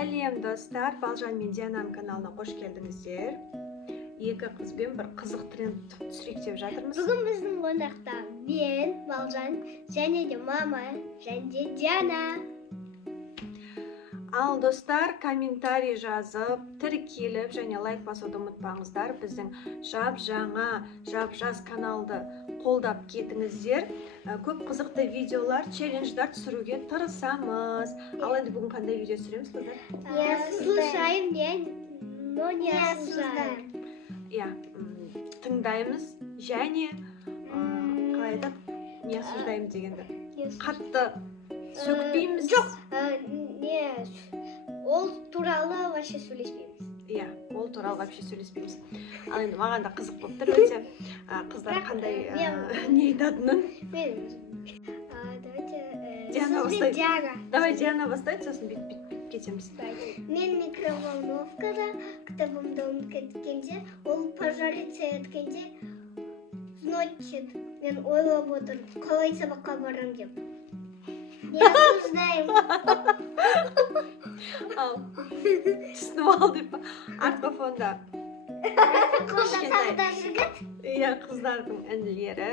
Сәлем достар, Балжан мен Диананың каналына қош келдіңіздер. Екі қызбен бір қызық тренд түсірейік деп жатырмыз. Бүгін біздің қонақта мен, Балжан, және де мама, және де Диана. Ал достар, комментарий жазып, тіркеліп және лайк басуды ұмытпаңыздар. Біздің жап-жаңа, жап-жас каналды қолдап кетіңіздер. Көп қызықты видеолар, челлендждар түсіруге тырысамыз. Ал енді бүгін қандай видео түсіреміз, қыздар? Не слушаем, но не осуждаем. Тыңдаймыз және қалай айтады, не осуждаем дегенді. Қатты сөкпейміз. Жоқ, ол туралы вообще сөйлеспейміз. Ол туралы вообще сөйлеспейміз. Ал енді маған да қызық болып тұр өте. Қыздар қандай не айтатынын. Диана бастайды. Давай Диана бастайды, сосын бүйтіп кетеміз. Мен микроволновкада кітабымды ұмытып ол пожариться еткенде, значит, мен ойлап отырмын, қалай сабаққа барам деп. Не осуждаем. Ал, түсініп ал деп па? Артқы фонда қыздардың інілері,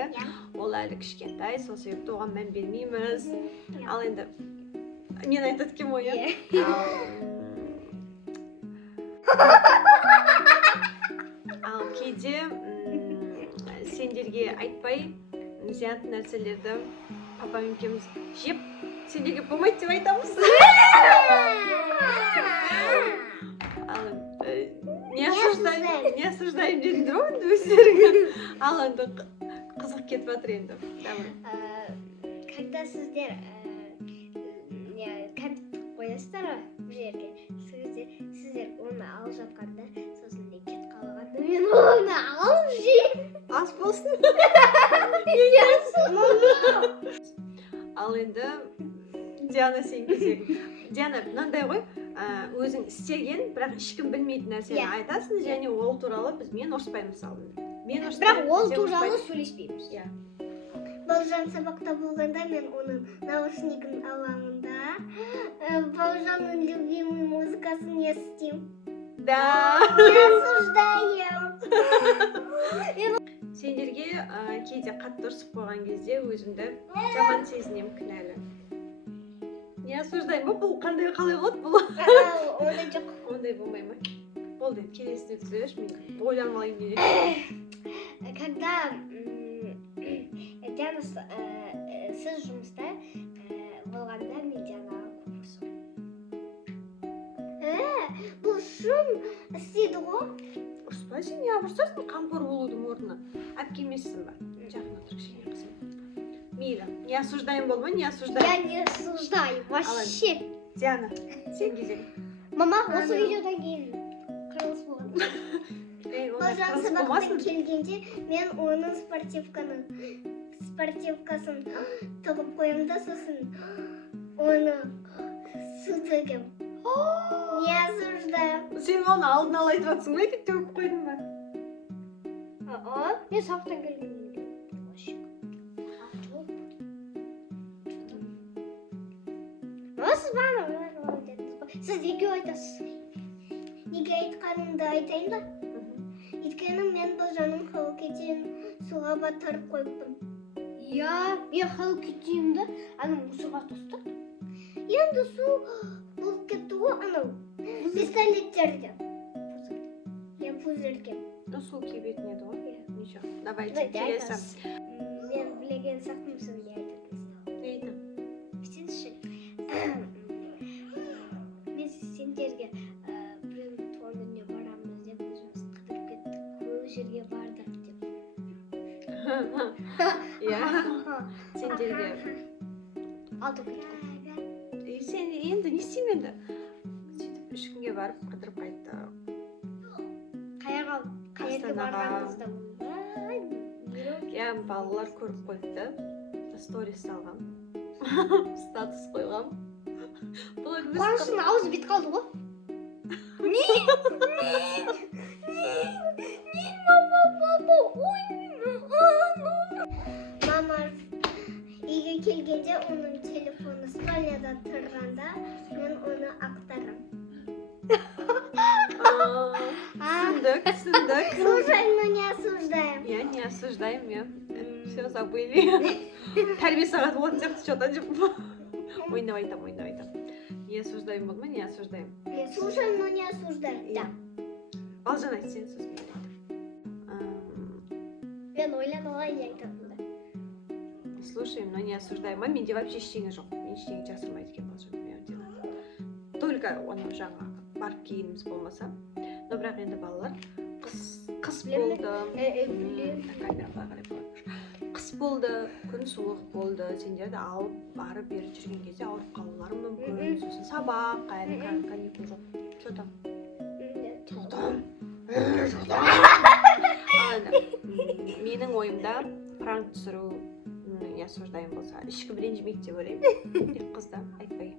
ол әлі кішкентай, сол себепті оған мән бермейміз. Ал енді мен айтады кем ой, Ал кейде сендерге айтпай зиянды нәрселерді папам екеуміз жеп, сендерге болмайды деп айтамыз. Ал не осуждаем дедіңдер ғой өздеріңе. Ал енді қызық кетіп жатыр енді. Когда сіздер кәмпит қоясыздар бұл жерге, сіздер оны алып жатқанда, сосын кет қалғанда мен оны алып жеймін. Ас болсын. Ал енді Диана сен кезегі. Диана, мынандай ғой, өзің істеген, бірақ ешкім білмейтін нәрсені айтасың, және ол туралы мен ұрыспаймын мысалы. Бірақ ол туралы сөйлеспейміз. Балжан сабақта болғанда мен оның наушнигін аламын да, Балжанның любимый музыкасын естимін. Да. Не осуждаем. Сендерге кейде қатты ұрсып қойған кезде өзімді жаман сезінемін, кінәлі. Не осуждаем ба? Бұл қалай болады бұл? Ондай жоқ. Ондай болмай ма? Болды, келесіне түсіреш, мен ойланмайын керек. Когда Диана, сіз жұмыста болғанда мен Дианаға көп ұрсамын. Бұл шын істейді ғой? Ұрыспайсың, ұрсасың қамқор болудың орнына. Әпкемессің ба? Жақын отыр кішкене қызым. Мейлі, не осуждаем болма, не осуждаем. Я не осуждаю, вообще. Диана, сен кезек. Мама, осы видеодан кейін қырылыс болады. Балжан сабақтан келгенде мен оның спортивкасын тығып қоямын да, сосын оны су төгем. Не осуждаем. Сен оны алдын ала айтып жатсың ба, екен төгіп қойдың ба? Мен сабақтан келгенде. Сіз бана сіз екеу айтасыз. Неге айтқанымды айтайын ба? Өйткені мен Балжанның Hello Kitty'ін суға батырып қойыппын. Мен Hello Kitty'імді суға тостады. Енді су болып кетті ғой анау пистолеттерде. Пузырьке. Су кебетін еді ғой? Ничего, давайте келесі. Мен білеген сақтым сізге айтатын. Не айтам? Бітіңізші. Мен сендерге біреудің туған күніне барамыз деп өзіміз қыдырып кеттік, көп жерге бардық деп. Сендерге алдып кеттік. Сен енді не істеймін енді? Сөйтіп 3 күнге барып қыдырып қайттық. Қайерге барғанымызда балалар көріп қойды, сторис салғам, статус қойғам. Қуанышын ауызы бет қалды ғой. Мама үйге келгенде оның телефоны спальняда тұрғанда мен оны ақтарам. түсіндік. Слушаем, но не осуждаем. Я не осуждаем, я. Все забыли. Тәрбие сағаты болатын сияқты что-то деп. Ойнап айтам. Не осуждаем болды ма? Не осуждаем. Слушаем, но не осуждаем. Да. Балжан айт сен сосын мен айтам. Мен ойланып алайын айтамын да. Слушаем, но не осуждаем. А менде вообще ештеңе жоқ. Мен ештеңе жасырмайды екен Балжан. Только оны жаңа барып келгеніміз болмаса. Но бірақ енді балалар қыс болды. Камераға қарай қойыңызшы. Қыс болды, күн суық болды. Сендерді алып барып беріп жүрген кезде ауырып қалулары мүмкін. Сосын сабақ, каникул жоқ. Что там? Менің ойымда пранк түсіру не осуждаем болса, ешкім ренжімейді деп ойлаймын. Тек қызда айтпай.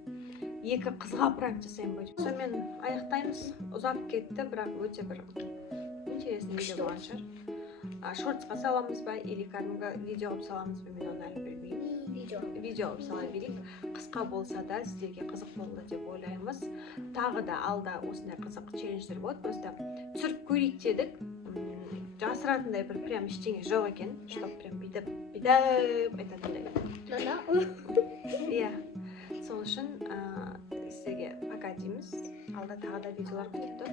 Екі қызға пранк жасайын ба деп. Сонымен аяқтаймыз. Ұзап кетті, бірақ өте бір интересный видео болған шығар. Шортсқа саламыз ба, или кәдімгі видео қылып саламыз ба, мен оны әлі білмеймін. Видео қылып сала берейік. Қысқа болса да сіздерге қызық болды деп ойлаймыз. Тағы да алда осындай қызық челлендждер болады. Просто түсіріп көрейік дедік. Жасыратындай бір прям ештеңе жоқ екен. Чтоб прям бүйтіп айтатындай. Иә. Сол үшін сіздерге пока дейміз. Алда тағы да видеолар күтіп тұр.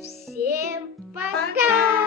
Всем пока!